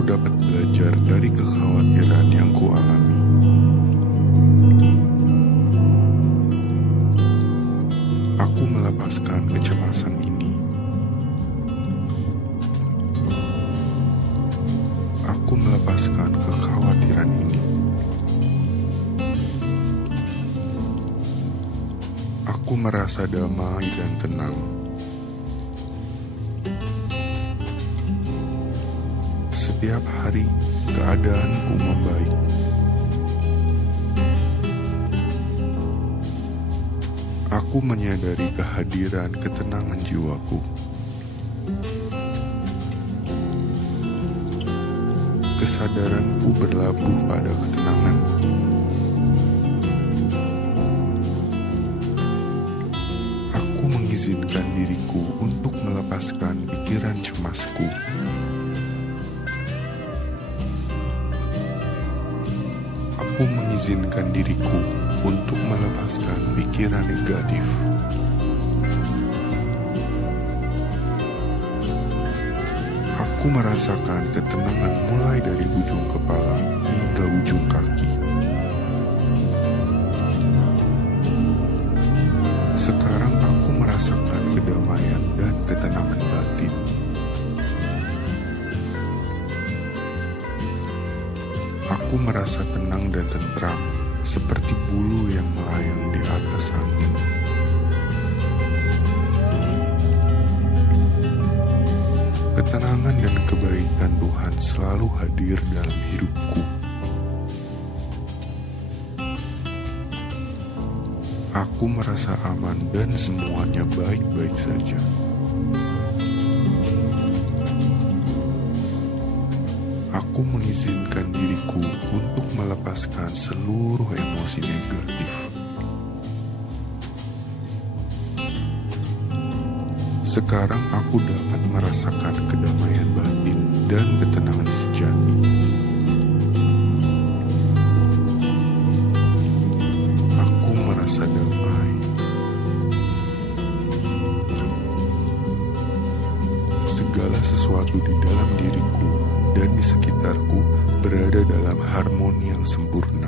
Aku dapat belajar dari kekhawatiran yang kualami. Aku melepaskan kecemasan ini. Aku melepaskan kekhawatiran ini. Aku merasa damai dan tenang. Setiap hari, keadaanku membaik. Aku menyadari kehadiran ketenangan jiwaku. Kesadaranku berlabuh pada ketenangan. Aku mengizinkan diriku untuk melepaskan pikiran cemasku. Aku mengizinkan diriku untuk melepaskan pikiran negatif. Aku merasakan ketenangan mulai dari ujung kepala hingga ujung kaki. Sekarang aku merasakan kedamaian dan ketenangan batin. Aku merasa tenang dan tentram, seperti bulu yang melayang di atas angin. Ketenangan dan kebaikan Tuhan selalu hadir dalam hidupku. Aku merasa aman dan semuanya baik-baik saja. Aku mengizinkan diriku untuk melepaskan seluruh emosi negatif. Sekarang aku dapat merasakan kedamaian batin dan ketenangan sejati. Aku merasa damai. Segala sesuatu di dalam diriku dan di sekitarku berada dalam harmoni yang sempurna.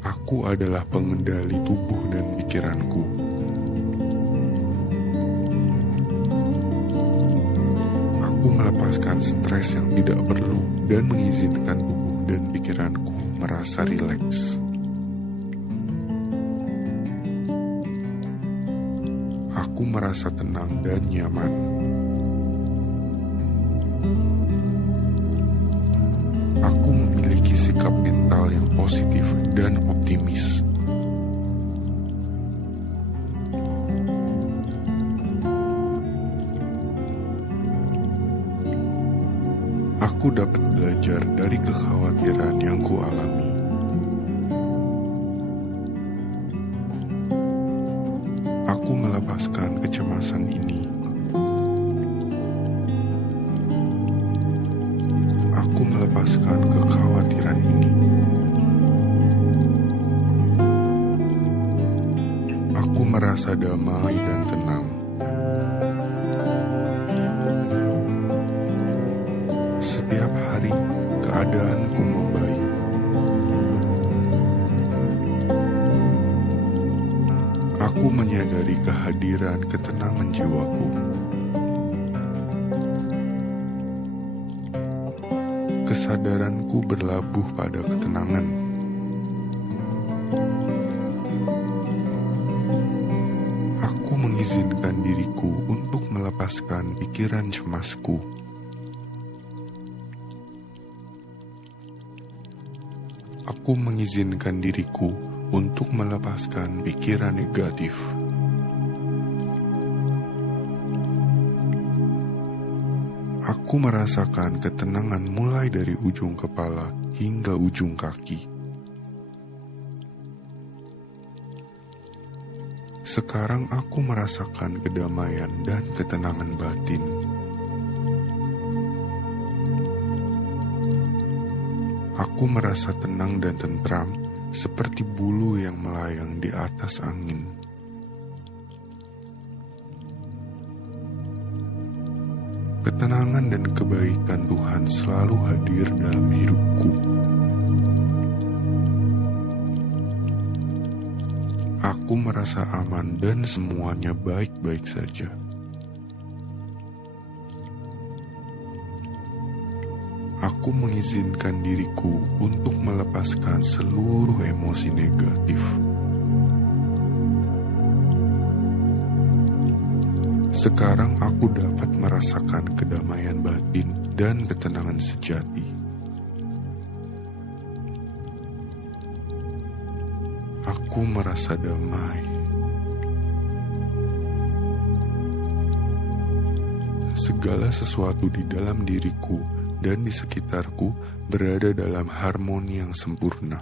Aku adalah pengendali tubuh dan pikiranku. Aku melepaskan stres yang tidak perlu dan mengizinkan tubuh dan pikiranku merasa rileks. Aku merasa tenang dan nyaman. Aku memiliki sikap mental yang positif dan optimis. Aku dapat belajar dari kekhawatiran yang kualami. Aku melepaskan kecemasan ini. Aku melepaskan kekhawatiran ini. Aku merasa damai dan tenang. Setiap hari, keadaanku membaik. Aku menyadari kehadiran ketenangan jiwaku. Kesadaranku berlabuh pada ketenangan. Aku mengizinkan diriku untuk melepaskan pikiran cemasku. Aku mengizinkan diriku untuk melepaskan pikiran negatif. Aku merasakan ketenangan mulai dari ujung kepala hingga ujung kaki. Sekarang aku merasakan kedamaian dan ketenangan batin. Aku merasa tenang dan tentram, seperti bulu yang melayang di atas angin. Ketenangan dan kebaikan Tuhan selalu hadir dalam hidupku. Aku merasa aman dan semuanya baik-baik saja. Aku mengizinkan diriku untuk melepaskan seluruh emosi negatif. Sekarang aku dapat merasakan kedamaian batin dan ketenangan sejati. Aku merasa damai. Segala sesuatu di dalam diriku dan di sekitarku berada dalam harmoni yang sempurna.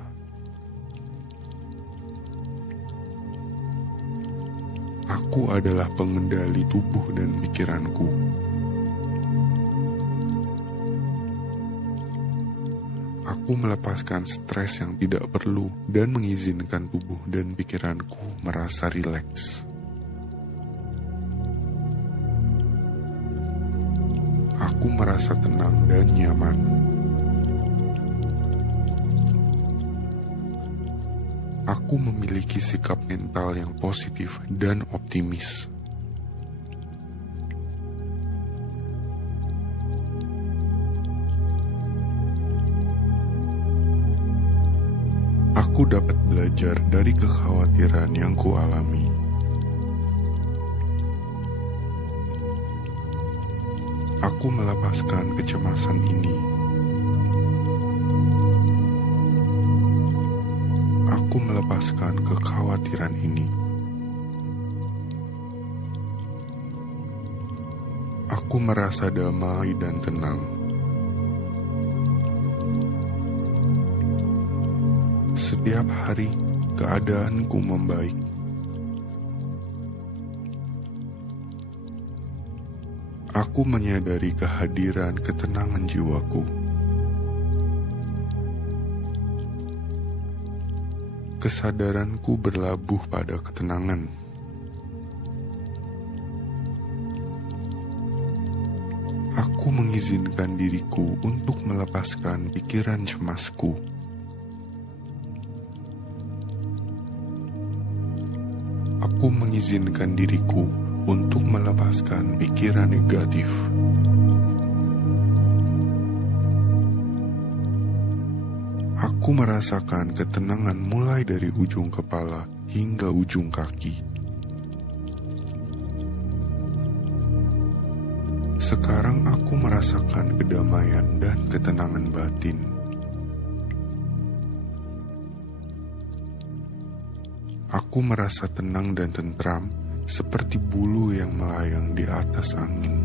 Aku adalah pengendali tubuh dan pikiranku. Aku melepaskan stres yang tidak perlu dan mengizinkan tubuh dan pikiranku merasa rileks. Aku merasa tenang dan nyaman. Aku memiliki sikap mental yang positif dan optimis. Aku dapat belajar dari kekhawatiran yang kualami. Aku melepaskan kecemasan ini. Aku melepaskan kekhawatiran ini. Aku merasa damai dan tenang. Setiap hari, keadaanku membaik. Aku menyadari kehadiran ketenangan jiwaku. Kesadaranku berlabuh pada ketenangan. Aku mengizinkan diriku untuk melepaskan pikiran cemasku. Aku mengizinkan diriku untuk melepaskan pikiran negatif. Aku merasakan ketenangan mulai dari ujung kepala hingga ujung kaki. Sekarang aku merasakan kedamaian dan ketenangan batin. Aku merasa tenang dan tentram seperti bulu yang melayang di atas angin.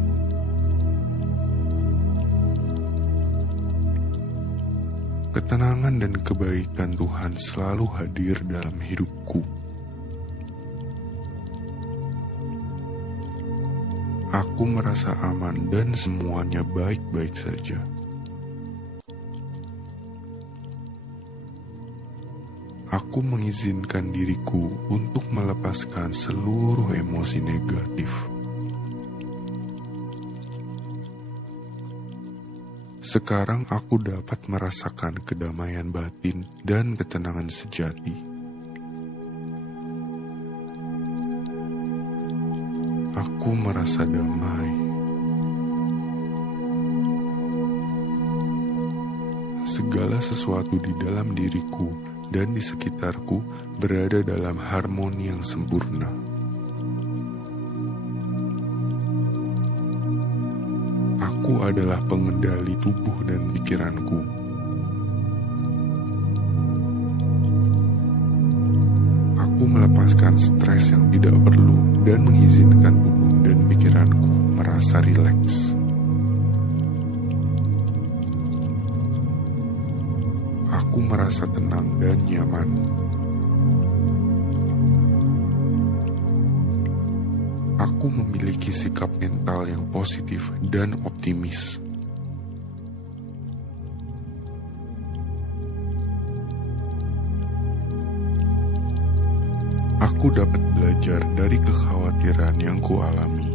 Ketenangan dan kebaikan Tuhan selalu hadir dalam hidupku. Aku merasa aman dan semuanya baik-baik saja. Aku mengizinkan diriku untuk melepaskan seluruh emosi negatif. Sekarang aku dapat merasakan kedamaian batin dan ketenangan sejati. Aku merasa damai. Segala sesuatu di dalam diriku dan di sekitarku berada dalam harmoni yang sempurna. Aku adalah pengendali tubuh dan pikiranku. Aku melepaskan stres yang tidak perlu dan mengizinkan tubuh dan pikiranku merasa rileks. Aku merasa tenang dan nyaman. Aku memiliki sikap mental yang positif dan optimis. Aku dapat belajar dari kekhawatiran yang kualami.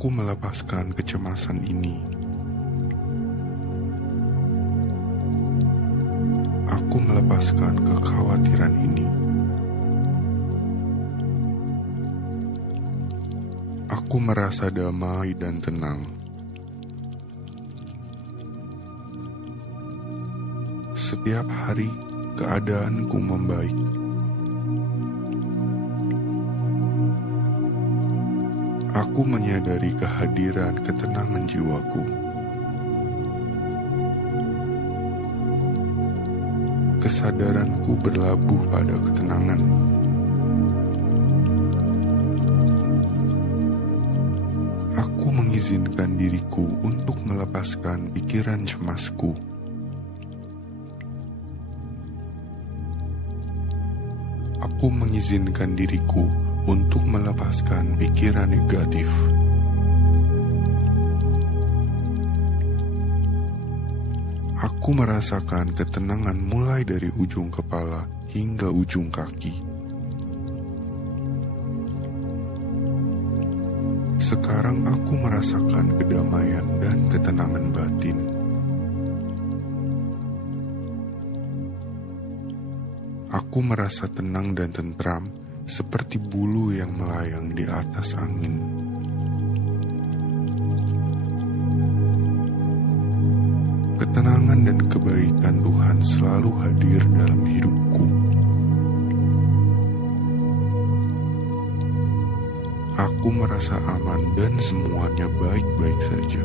Aku melepaskan kecemasan ini. Aku melepaskan kekhawatiran ini. Aku merasa damai dan tenang. Setiap hari, keadaanku membaik. Aku menyadari kehadiran ketenangan jiwaku. Kesadaranku berlabuh pada ketenangan. Aku mengizinkan diriku untuk melepaskan pikiran cemasku. Aku mengizinkan diriku untuk melepaskan pikiran negatif. Aku merasakan ketenangan mulai dari ujung kepala hingga ujung kaki. Sekarang aku merasakan kedamaian dan ketenangan batin. Aku merasa tenang dan tentram seperti bulu yang melayang di atas angin. Ketenangan dan kebaikan Tuhan selalu hadir dalam hidupku. Aku merasa aman dan semuanya baik-baik saja.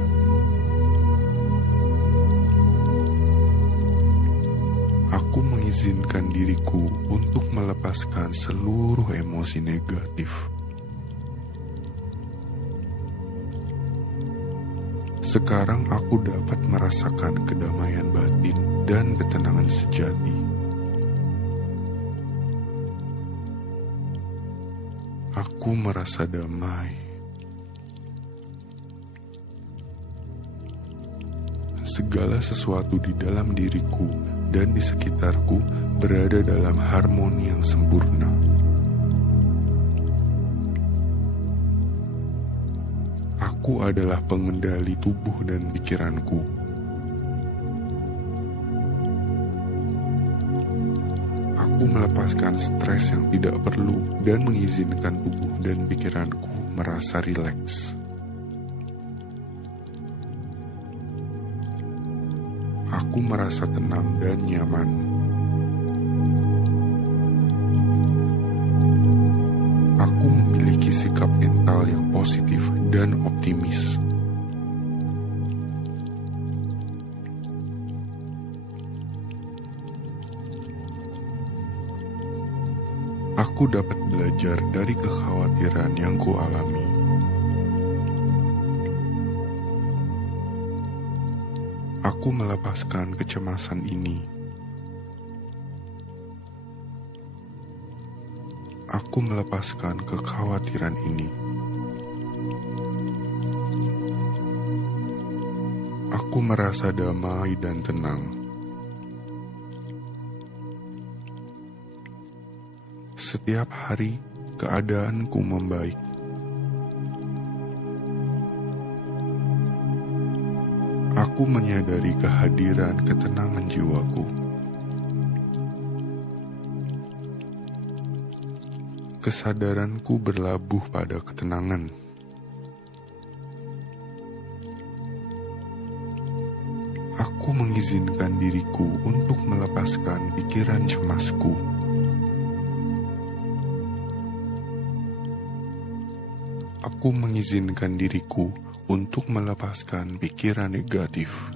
Aku mengizinkan diriku untuk melepaskan seluruh emosi negatif. Sekarang aku dapat merasakan kedamaian batin dan ketenangan sejati. Aku merasa damai. Segala sesuatu di dalam diriku dan di sekitarku berada dalam harmoni yang sempurna. Aku adalah pengendali tubuh dan pikiranku. Aku melepaskan stres yang tidak perlu dan mengizinkan tubuh dan pikiranku merasa rileks. Aku merasa tenang dan nyaman. Aku memiliki sikap mental yang positif dan optimis. Aku dapat belajar dari kekhawatiran yang kualami. Aku melepaskan kecemasan ini. Aku melepaskan kekhawatiran ini. Aku merasa damai dan tenang. Setiap hari, keadaanku membaik. Aku menyadari kehadiran ketenangan jiwaku. Kesadaranku berlabuh pada ketenangan. Aku mengizinkan diriku untuk melepaskan pikiran cemasku. Aku mengizinkan diriku untuk melepaskan pikiran negatif.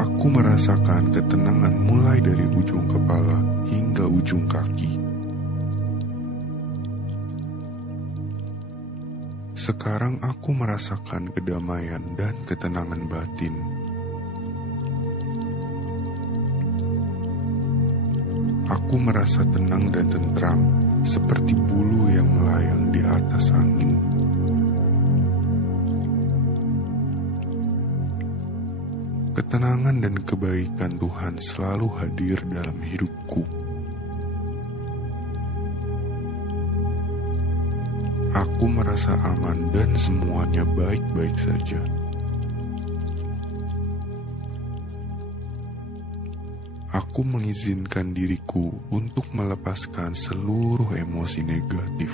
Aku merasakan ketenangan mulai dari ujung kepala hingga ujung kaki. Sekarang aku merasakan kedamaian dan ketenangan batin. Aku merasa tenang dan tentram seperti bulu yang melayang di atas angin. Ketenangan dan kebaikan Tuhan selalu hadir dalam hidupku. Aku merasa aman dan semuanya baik-baik saja. Aku mengizinkan diriku untuk melepaskan seluruh emosi negatif.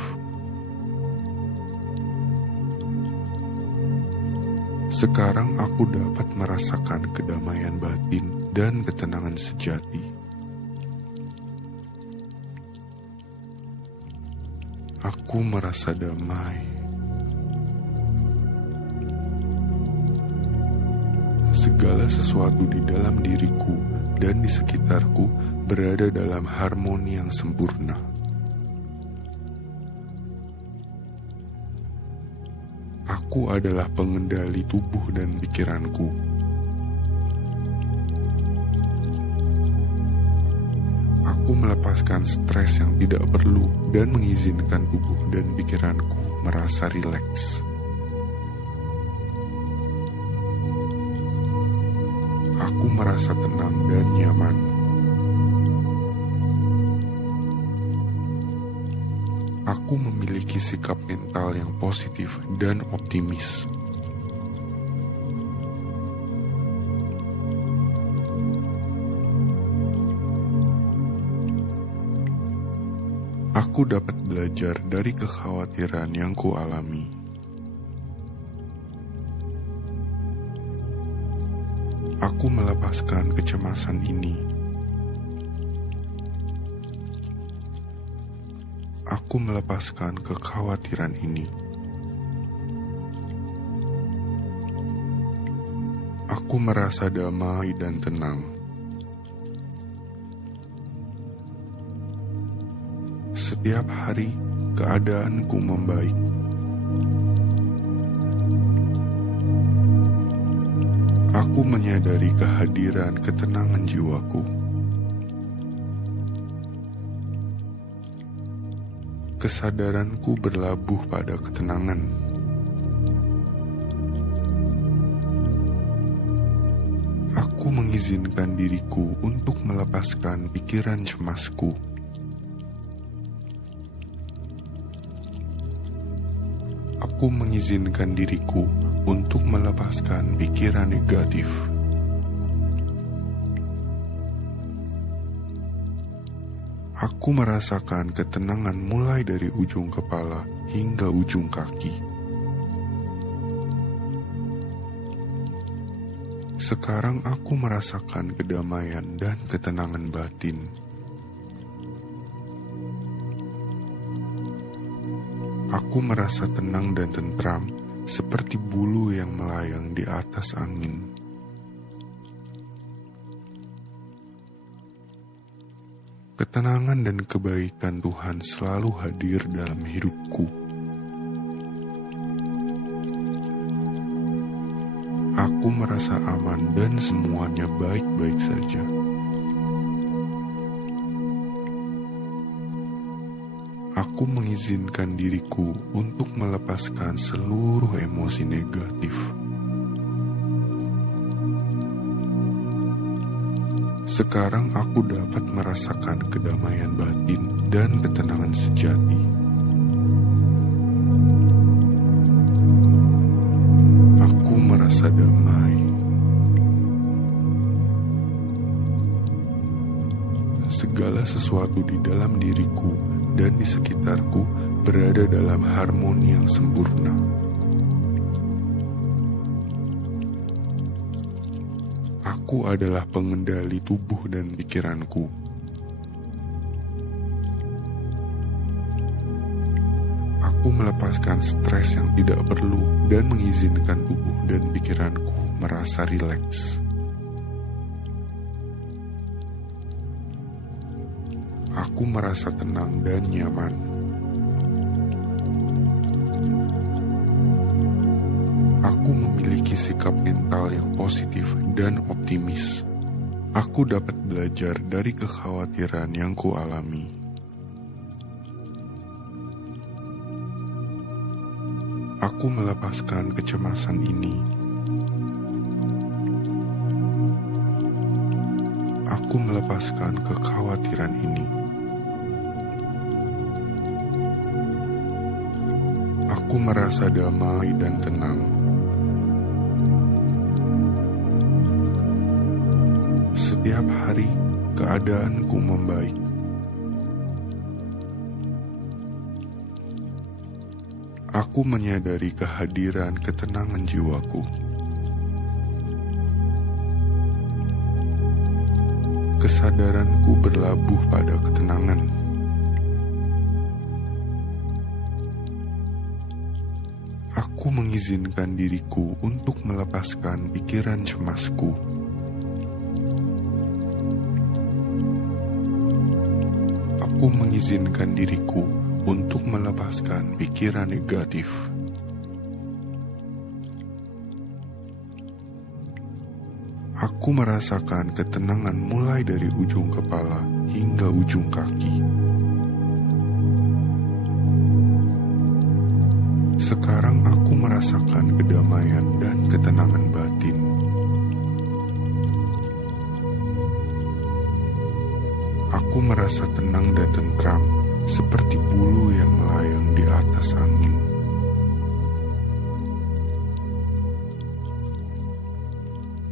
Sekarang aku dapat merasakan kedamaian batin dan ketenangan sejati. Aku merasa damai. Segala sesuatu di dalam diriku dan di sekitarku berada dalam harmoni yang sempurna. Aku adalah pengendali tubuh dan pikiranku. Aku melepaskan stres yang tidak perlu dan mengizinkan tubuh dan pikiranku merasa rileks. Aku merasa tenang dan nyaman. Aku memiliki sikap mental yang positif dan optimis. Aku dapat belajar dari kekhawatiran yang kualami. Aku melepaskan kecemasan ini. Aku melepaskan kekhawatiran ini. Aku merasa damai dan tenang. Setiap hari, keadaanku membaik. Aku menyadari kehadiran ketenangan jiwaku. Kesadaranku berlabuh pada ketenangan. Aku mengizinkan diriku untuk melepaskan pikiran cemasku. Aku mengizinkan diriku untuk melepaskan pikiran negatif. Aku merasakan ketenangan mulai dari ujung kepala hingga ujung kaki. Sekarang aku merasakan kedamaian dan ketenangan batin. Aku merasa tenang dan tentram seperti bulu yang melayang di atas angin. Ketenangan dan kebaikan Tuhan selalu hadir dalam hidupku. Aku merasa aman dan semuanya baik-baik saja. Aku mengizinkan diriku untuk melepaskan seluruh emosi negatif. Sekarang aku dapat merasakan kedamaian batin dan ketenangan sejati. Aku merasa damai. Segala sesuatu di dalam diriku dan di sekitarku berada dalam harmoni yang sempurna. Aku adalah pengendali tubuh dan pikiranku. Aku melepaskan stres yang tidak perlu dan mengizinkan tubuh dan pikiranku merasa rileks. Aku merasa tenang dan nyaman. Aku memiliki sikap mental yang positif dan optimis. Aku dapat belajar dari kekhawatiran yang kualami. Aku melepaskan kecemasan ini. Aku melepaskan kekhawatiran ini. Aku merasa damai dan tenang. Setiap hari, keadaanku membaik. Aku menyadari kehadiran ketenangan jiwaku. Kesadaranku berlabuh pada ketenangan. Aku mengizinkan diriku untuk melepaskan pikiran cemasku. Aku mengizinkan diriku untuk melepaskan pikiran negatif. Aku merasakan ketenangan mulai dari ujung kepala hingga ujung kaki. Sekarang aku merasakan kedamaian dan ketenangan batin. Aku merasa tenang dan tentram, seperti bulu yang melayang di atas angin.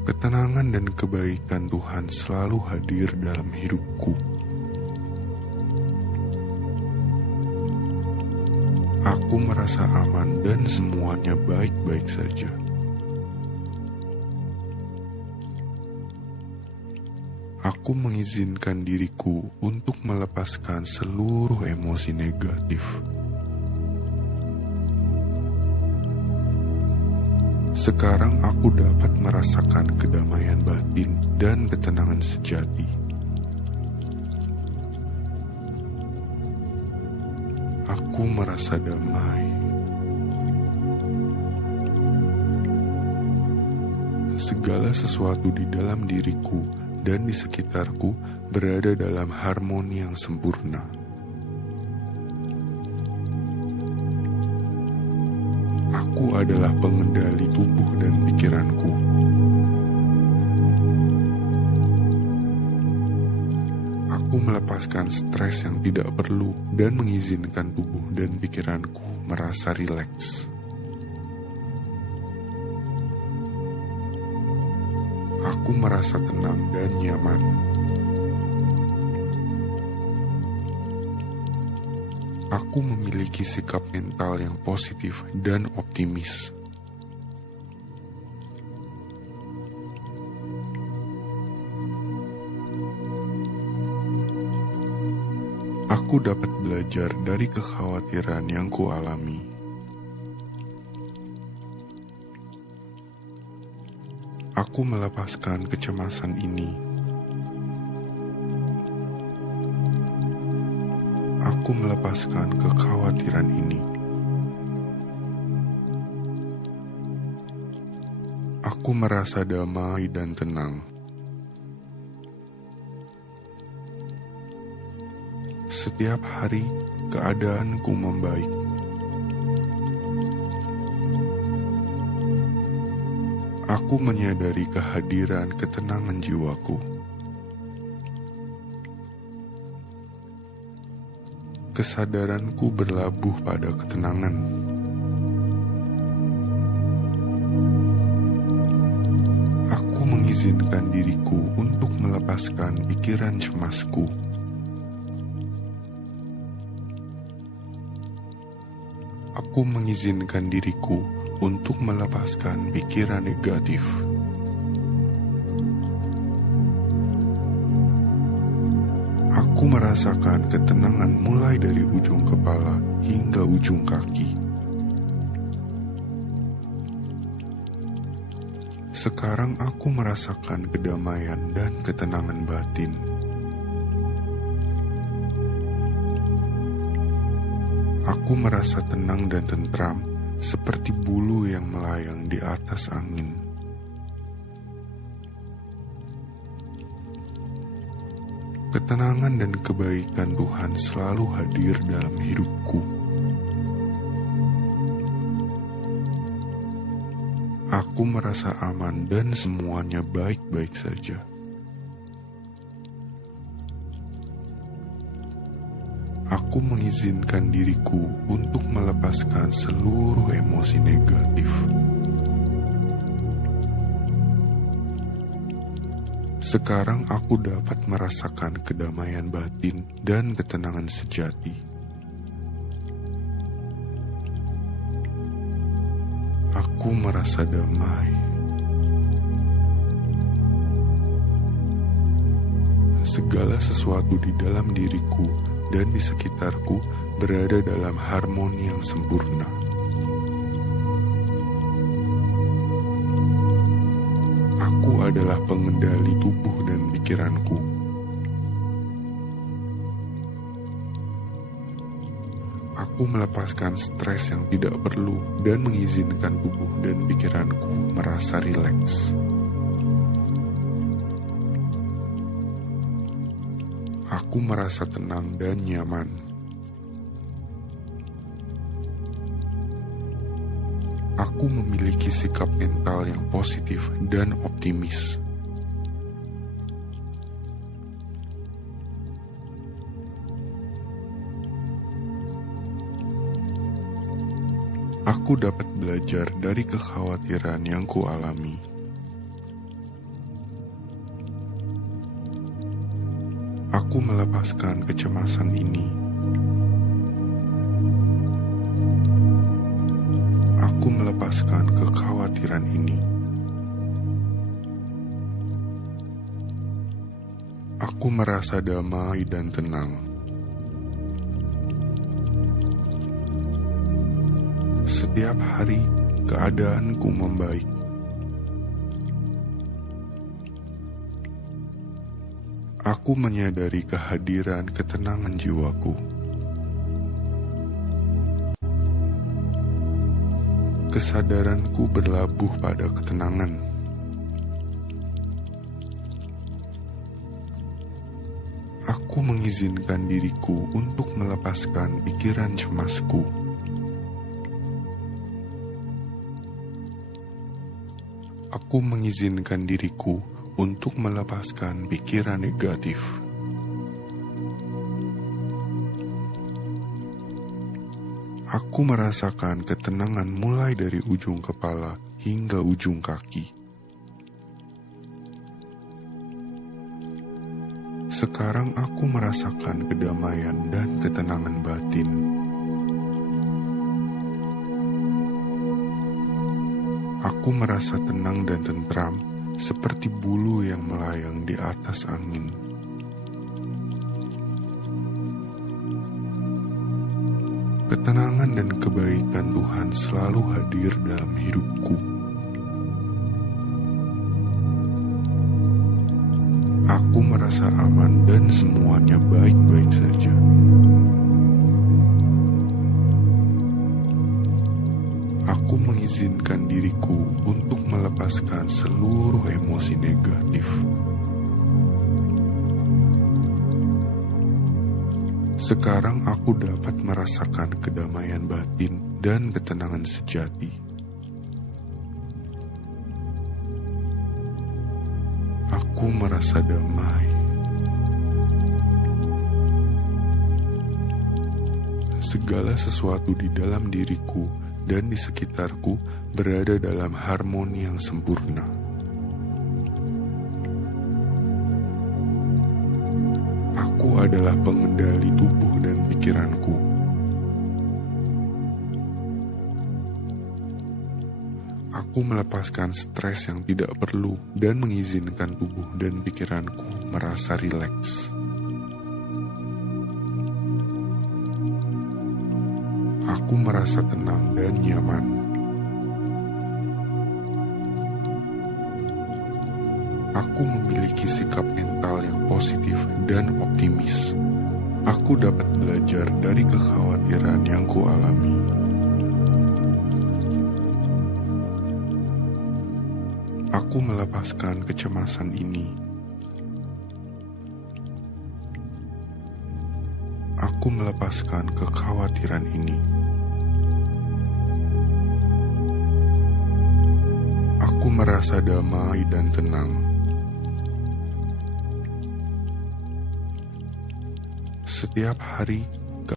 Ketenangan dan kebaikan Tuhan selalu hadir dalam hidupku. Aku merasa aman dan semuanya baik-baik saja. Aku mengizinkan diriku untuk melepaskan seluruh emosi negatif. Sekarang aku dapat merasakan kedamaian batin dan ketenangan sejati. Aku merasa damai. Segala sesuatu di dalam diriku dan di sekitarku berada dalam harmoni yang sempurna. Aku adalah pengendali tubuh dan pikiranku. Aku melepaskan stres yang tidak perlu dan mengizinkan tubuh dan pikiranku merasa rileks. Aku merasa tenang dan nyaman. Aku memiliki sikap mental yang positif dan optimis. Aku dapat belajar dari kekhawatiran yang kualami. Aku melepaskan kecemasan ini. Aku melepaskan kekhawatiran ini. Aku merasa damai dan tenang. Setiap hari, keadaanku membaik. Aku menyadari kehadiran ketenangan jiwaku. Kesadaranku berlabuh pada ketenangan. Aku mengizinkan diriku untuk melepaskan pikiran cemasku. Aku mengizinkan diriku untuk melepaskan pikiran negatif. Aku merasakan ketenangan mulai dari ujung kepala hingga ujung kaki. Sekarang aku merasakan kedamaian dan ketenangan batin. Aku merasa tenang dan tentram, seperti bulu yang melayang di atas angin. Ketenangan dan kebaikan Tuhan selalu hadir dalam hidupku. Aku merasa aman dan semuanya baik-baik saja. Aku Aku mengizinkan diriku untuk melepaskan seluruh emosi negatif. Sekarang aku dapat merasakan kedamaian batin dan ketenangan sejati. Aku merasa damai. Segala sesuatu di dalam diriku dan di sekitarku berada dalam harmoni yang sempurna. Aku adalah pengendali tubuh dan pikiranku. Aku melepaskan stres yang tidak perlu dan mengizinkan tubuh dan pikiranku merasa rileks. Aku merasa tenang dan nyaman. Aku memiliki sikap mental yang positif dan optimis. Aku dapat belajar dari kekhawatiran yang kualami. Aku melepaskan kecemasan ini. Aku melepaskan kekhawatiran ini. Aku merasa damai dan tenang. Setiap hari, keadaanku membaik. Aku menyadari kehadiran ketenangan jiwaku. Kesadaranku berlabuh pada ketenangan. Aku mengizinkan diriku untuk melepaskan pikiran cemasku. Aku mengizinkan diriku untuk melepaskan pikiran negatif. Aku merasakan ketenangan mulai dari ujung kepala hingga ujung kaki. Sekarang aku merasakan kedamaian dan ketenangan batin. Aku merasa tenang dan tentram, seperti bulu yang melayang di atas angin. Ketenangan dan kebaikan Tuhan selalu hadir dalam hidupku. Aku merasa aman dan semuanya baik-baik saja. Aku mengizinkan diriku untuk melepaskan seluruh emosi negatif. Sekarang aku dapat merasakan kedamaian batin dan ketenangan sejati. Aku merasa damai. Segala sesuatu di dalam diriku dan di sekitarku berada dalam harmoni yang sempurna. Aku adalah pengendali tubuh dan pikiranku. Aku melepaskan stres yang tidak perlu dan mengizinkan tubuh dan pikiranku merasa rileks. Aku merasa tenang dan nyaman. Aku memiliki sikap mental yang positif dan optimis. Aku dapat belajar dari kekhawatiran yang kualami. Aku melepaskan kecemasan ini. Aku melepaskan kekhawatiran ini. Aku merasa damai dan tenang. Setiap hari,